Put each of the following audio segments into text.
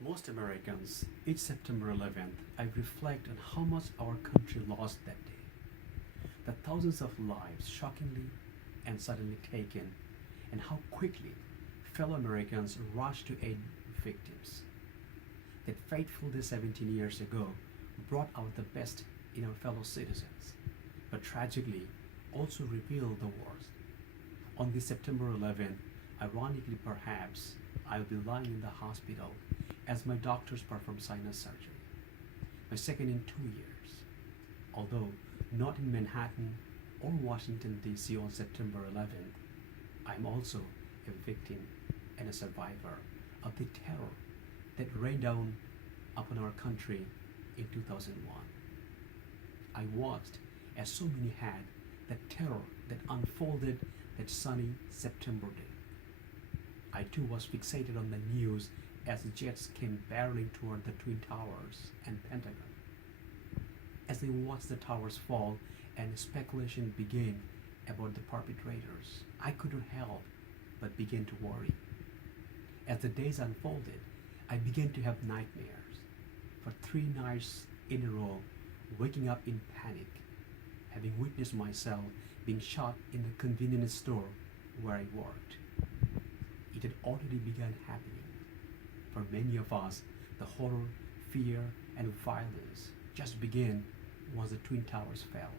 most Americans, each September 11th, I reflect on how much our country lost that day. The thousands of lives shockingly and suddenly taken, and how quickly fellow Americans rushed to aid victims. That fateful day 17 years ago brought out the best in our fellow citizens, but tragically also revealed the worst. On this September 11th, ironically perhaps, I will be lying in the hospital as my doctors perform sinus surgery, my second in 2 years. Although not in Manhattan or Washington, D.C. on September 11th, I am also a victim and a survivor of the terror that rained down upon our country in 2001. I watched as so many had the terror that unfolded that sunny September day. I too was fixated on the news as jets came barreling toward the Twin Towers and Pentagon. As they watched the towers fall and speculation began about the perpetrators, I couldn't help but begin to worry. As the days unfolded, I began to have nightmares. For 3 nights in a row, waking up in panic, having witnessed myself being shot in the convenience store where I worked. It had already begun happening. For many of us, the horror, fear, and violence just began once the Twin Towers fell.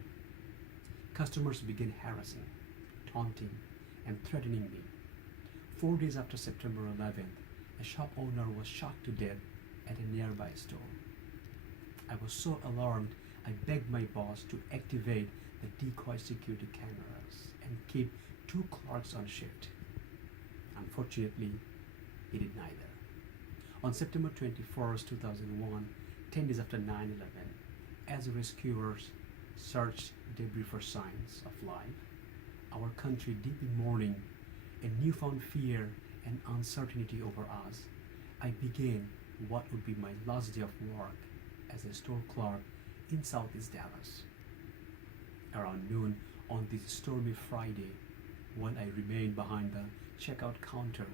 Customers began harassing, taunting, and threatening me. 4 days after September 11th, a shop owner was shot to death at a nearby store. I was so alarmed, I begged my boss to activate the decoy security cameras and keep 2 clerks on shift. Unfortunately, he did neither. On September 21st, 2001, 10 days after 9/11, as rescuers searched debris for signs of life, our country deep in mourning, a newfound fear and uncertainty over us, I began what would be my last day of work as a store clerk in Southeast Dallas. Around noon on this stormy Friday, while I remained behind the checkout counter,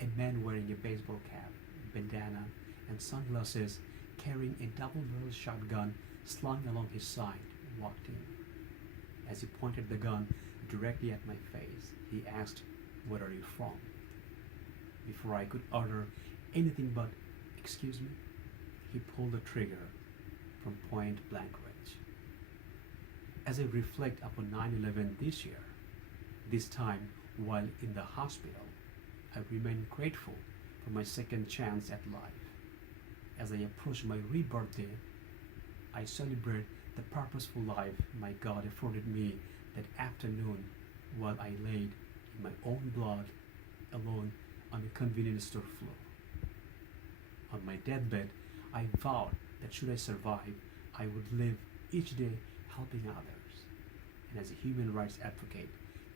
a man wearing a baseball cap, bandana, and sunglasses, carrying a double-barreled shotgun slung along his side, walked in. As he pointed the gun directly at my face, he asked, "Where are you from?" Before I could utter anything but, "Excuse me," he pulled the trigger from point blank range. As I reflect upon 9/11 this year, this time while in the hospital, I remain grateful for my second chance at life. As I approach my rebirth day, I celebrate the purposeful life my God afforded me that afternoon while I laid in my own blood alone on a convenience store floor. On my deathbed, I vowed that should I survive, I would live each day helping others. And as a human rights advocate,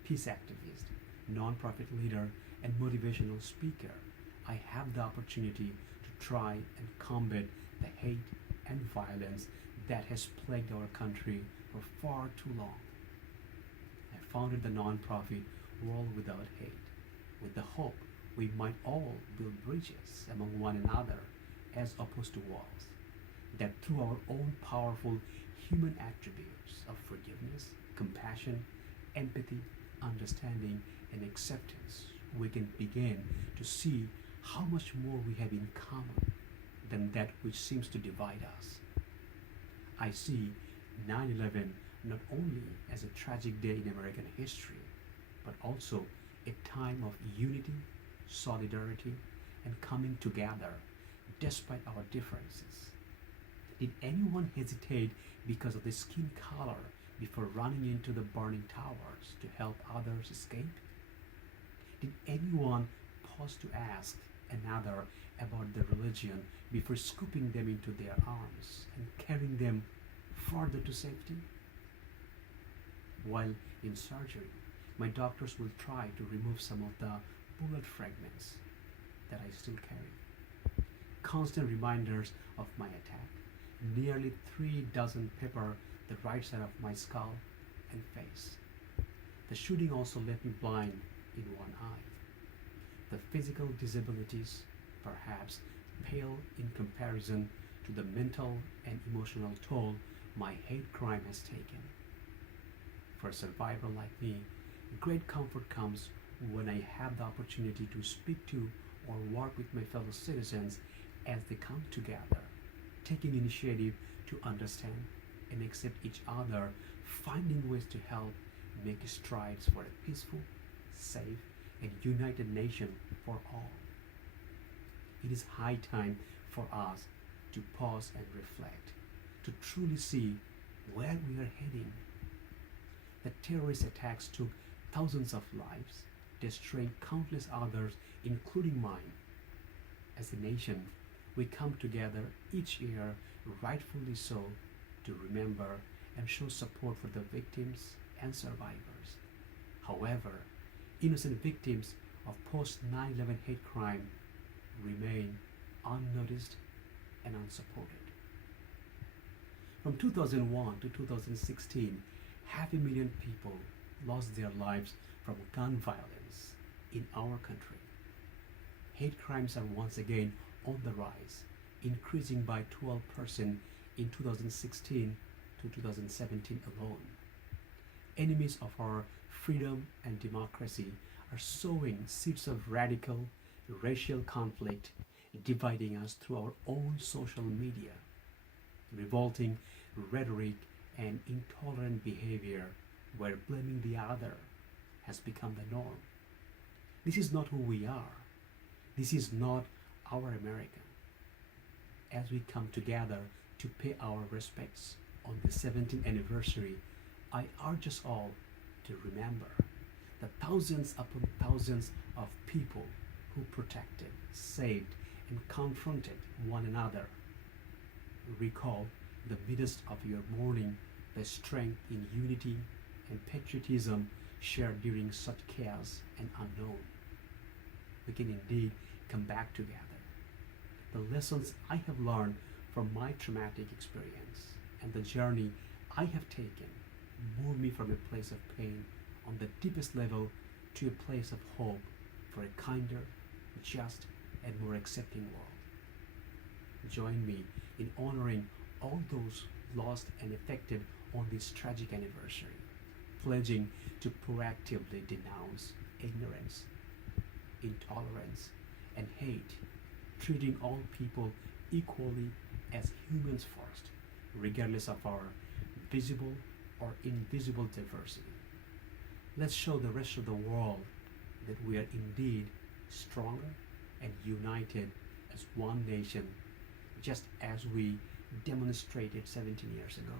peace activist, non-profit leader, and motivational speaker, I have the opportunity to try and combat the hate and violence that has plagued our country for far too long. I founded the non-profit World Without Hate with the hope we might all build bridges among one another as opposed to walls, that through our own powerful human attributes of forgiveness, compassion, empathy, understanding, and acceptance, we can begin to see how much more we have in common than that which seems to divide us. I see 9/11 not only as a tragic day in American history, but also a time of unity, solidarity, and coming together despite our differences. Did anyone hesitate because of the skin color before running into the burning towers to help others escape? Did anyone pause to ask another about their religion before scooping them into their arms and carrying them further to safety? While in surgery, my doctors will try to remove some of the bullet fragments that I still carry. Constant reminders of my attack. Nearly 3 dozen pepper the right side of my skull and face. The shooting also left me blind in one eye. The physical disabilities, perhaps pale in comparison to the mental and emotional toll my hate crime has taken. For a survivor like me, great comfort comes when I have the opportunity to speak to or work with my fellow citizens as they come together, taking initiative to understand and accept each other, finding ways to help make strides for a peaceful, safe, and united nation for all. It is high time for us to pause and reflect, to truly see where we are heading. The terrorist attacks took thousands of lives, destroying countless others, including mine. As a nation, we come together each year, rightfully so, to remember and show support for the victims and survivors. However, innocent victims of post 9/11 hate crime remain unnoticed and unsupported. From 2001 to 2016, half a million people lost their lives from gun violence in our country. Hate crimes are once again on the rise, increasing by 12% in 2016 to 2017 alone. Enemies of our freedom and democracy are sowing seeds of radical racial conflict, dividing us through our own social media. Revolting rhetoric and intolerant behavior where blaming the other has become the norm. This is not who we are. This is not our America. As we come together to pay our respects on the 17th anniversary, I urge us all to remember the thousands upon thousands of people who protected, saved, and confronted one another. Recall in the midst of your mourning the strength in unity and patriotism shared during such chaos and unknown. We can indeed come back together. The lessons I have learned from my traumatic experience and the journey I have taken move me from a place of pain on the deepest level to a place of hope for a kinder, just, and more accepting world. Join me in honoring all those lost and affected on this tragic anniversary, pledging to proactively denounce ignorance, intolerance, and hate, treating all people equally as humans first, regardless of our visible or invisible diversity. Let's show the rest of the world that we are indeed stronger and united as one nation, just as we demonstrated 17 years ago.